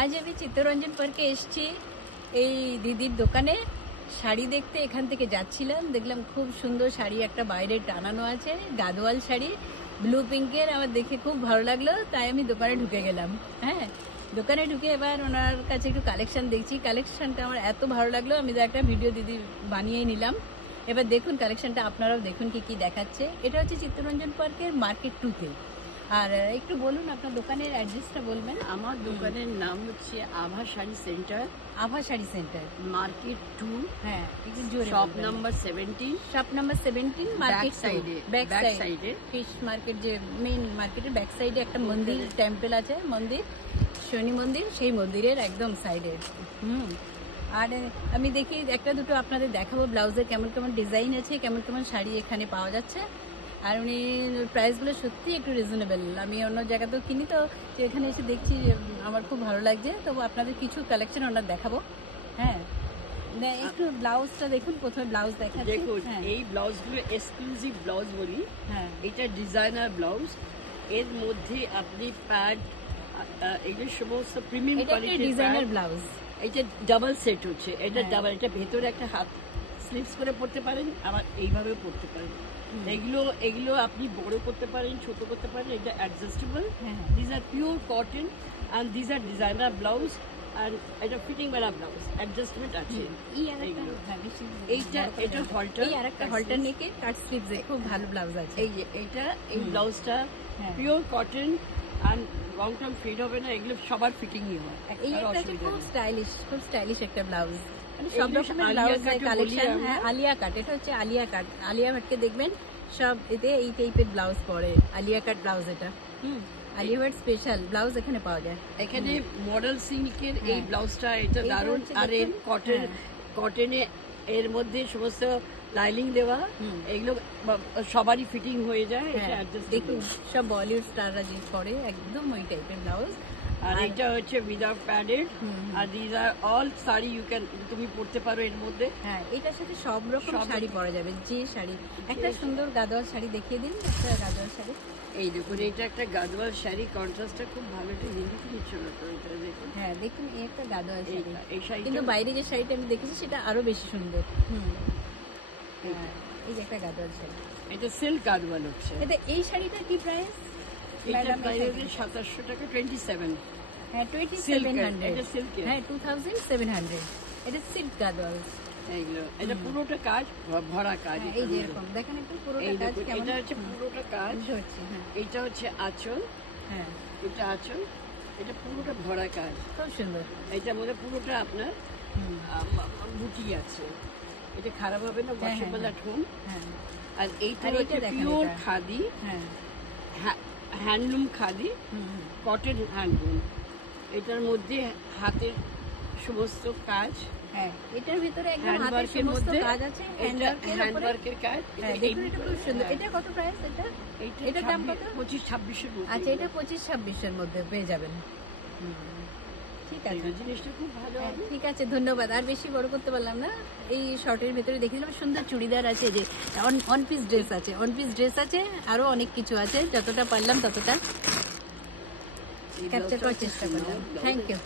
আজ আমি চিত্তরঞ্জন পার্কে এসেছি এই দিদির দোকানে শাড়ি দেখতে। এখান থেকে যাচ্ছিলাম, দেখলাম খুব সুন্দর শাড়ি একটা বাইরে টানানো আছে, গাদোয়াল শাড়ি ব্লু পিঙ্কের। আমার দেখে খুব ভালো লাগলো, তাই আমি দোকানে ঢুকে গেলাম। হ্যাঁ, দোকানে ঢুকে এবার ওনার কাছে একটু কালেকশন দেখছি। কালেকশনটা আমার এত ভালো লাগলো, আমি তো একটা ভিডিও দিদি বানিয়ে নিলাম। এবার দেখুন কালেকশনটা, আপনারাও দেখুন কি কি দেখাচ্ছে। এটা হচ্ছে চিত্তরঞ্জন পার্কের মার্কেট 2-তে। আর একটু বলুন আপনার দোকানের অ্যাড্রেসটা বলবেন। আমার দোকানের নাম হচ্ছে আভা শাড়ি সেন্টার, আভা শাড়ি সেন্টার, মার্কেট 2। হ্যাঁ, একটু জোরে shop number 17, shop number 17, market সাইডে, ব্যাক সাইডে ফিশ মার্কেট, যে মেইন মার্কেটের ব্যাক সাইডে একটা মন্দির টেম্পল আছে, মন্দির শনি মন্দির, সেই মন্দিরের একদম সাইডে। আর আমি দেখি একটা দুটো আপনাদের দেখাবো ব্লাউজের কেমন কেমন ডিজাইন আছে, কেমন কেমন শাড়ি এখানে পাওয়া যাচ্ছে। আর উনি প্রাইসগুলো সত্যি একটু রিজনেবল। আমি অন্য জায়গাতেও কিনি, তো এখানে এসে দেখছি আমার খুব ভালো লাগছে। তবু আপনাদের কিছু কালেকশন ওনার দেখাবো। হ্যাঁ, একটু ব্লাউজটা দেখুন, প্রথমে ব্লাউজ দেখাচ্ছি। দেখুন এই ব্লাউজগুলো এক্সক্লুসিভ ব্লাউজ বলি। হ্যাঁ, এটা ডিজাইনার ব্লাউজ, এর মধ্যে আপনি প্যাড, এগুলো সমস্ত প্রিমিয়াম কোয়ালিটির ডিজাইনার ব্লাউজ। এটা ডাবল সেট হচ্ছে, এটা ডাবল, এটা ভেতরে একটা হাত স্লিভস করে পরতে পারেন, আবার এইভাবেও পরতে পারেন। এগুলো আপনি বড় করতে পারেন, ছোট করতে পারেন, এটা adjustable. This are pure cotton and this are designer blouse, আর এটা ফিটিং वाला ব্লাউজ, অ্যাডজাস্টমেন্ট আছে। এটা হলটার, এই আরেকটা হলটার নেকে কাট স্লিভস, খুব ভালো ব্লাউজ আছে। এই ব্লাউজটা pure cotton and long term fade হবে না, এগুলো সবার ফিটিংই হয়। এই একটা খুব স্টাইলিশ একটা ব্লাউজ, সব রকমের ব্লাউজের কালেকশন। হ্যাঁ, আলিয়া কাট, এটা হচ্ছে আলিয়া কাট। আলিয়া ভাটকে দেখবেন সব এতে এই টাইপের ব্লাউজ পরে, আলিয়া কাট ব্লাউজ। এটা আলিয়া ভাট স্পেশাল ব্লাউজ এখানে পাওয়া যায়। এখানে মডেল সিল্কের এই ব্লাউজটা, এটা দারুণ। আর এর কটনে এর মধ্যে সমস্ত লাইনিং দেওয়া, এগুলো সবারই ফিটিং হয়ে যায়। দেখুন সব বলিউড স্টাররা যে পরে একদম ওই টাইপের ব্লাউজ। আর এটা হচ্ছে উইদাউট প্যাডেড, আর দিস আর অল শাড়ি তুমি পরতে পারো এর মধ্যে। হ্যাঁ, এটার সাথে সব রকম শাড়ি পরা যাবে। যে শাড়ি, একটা সুন্দর গাদোয়াল শাড়ি দেখিয়ে দিন, একটা গাদোয়াল শাড়ি। এই দেখুন, এটা একটা গাদোয়াল শাড়ি, কন্ট্রাস্টটা খুব ভালো। এটা হিন্দিতে কিছু না তো, এটা দেখুন। হ্যাঁ, দেখুন এই একটা গাদোয়াল শাড়ি। এই শাড়ি কিন্তু বাইরে যে শাড়িটা আমি দেখেছি সেটা আরো বেশি সুন্দর। এই যে একটা গাদোয়াল শাড়ি, এটা সিল্ক গাদোয়াল হচ্ছে। এটা এই শাড়িটা কি প্রাইস? এটা প্রাইস 2700 টাকা, 27। হ্যাঁ, 2700। এটা সিল্ক। হ্যাঁ, 2700। এটা সিল্ক গাদোয়াল। এটা পুরোটা কাজ, ভরা কাজ। এই যে এরকম দেখেন একটু পুরোটা কাজ কেমন। এটা হচ্ছে পুরোটা কাজ হচ্ছে। এটা হচ্ছে আঁচল। হ্যাঁ, এটা আঁচল, এটা পুরোটা ভরা কাজ, খুব সুন্দর। এটার মধ্যে পুরোটা আপনার বুটি আছে। এটা খারাপ হবে না, ওয়াশেবল অ্যাট হোম। আর এইটা হচ্ছে pure khadi, handloom khadi, cotton handloom. এটার মধ্যে হাতের সমস্ত কাজ। হ্যাঁ, এটার ভিতরে একদম হাতের সমস্ত কাজ আছে, হ্যান্ডওয়ার্কের কাজ। দেখুন এটা খুব সুন্দর। এটা কত প্রাইস? এটার দাম কত? 25-26 এর মধ্যে। আচ্ছা, এটা 25-26 এর মধ্যে পেয়ে যাবেন। ঠিক আছে, জিনিসটা খুব ভালো। ঠিক আছে, ধন্যবাদ। আর বেশি বড় করতে পারলাম না। এই শর্টের ভেতরে দেখে দিলাম সুন্দর চুড়িদার আছে, যে ওয়ান পিস ড্রেস আছে, আরো অনেক কিছু আছে। যতটা পারলাম ততটা ক্যাপচার করার চেষ্টা করলাম। Thank you.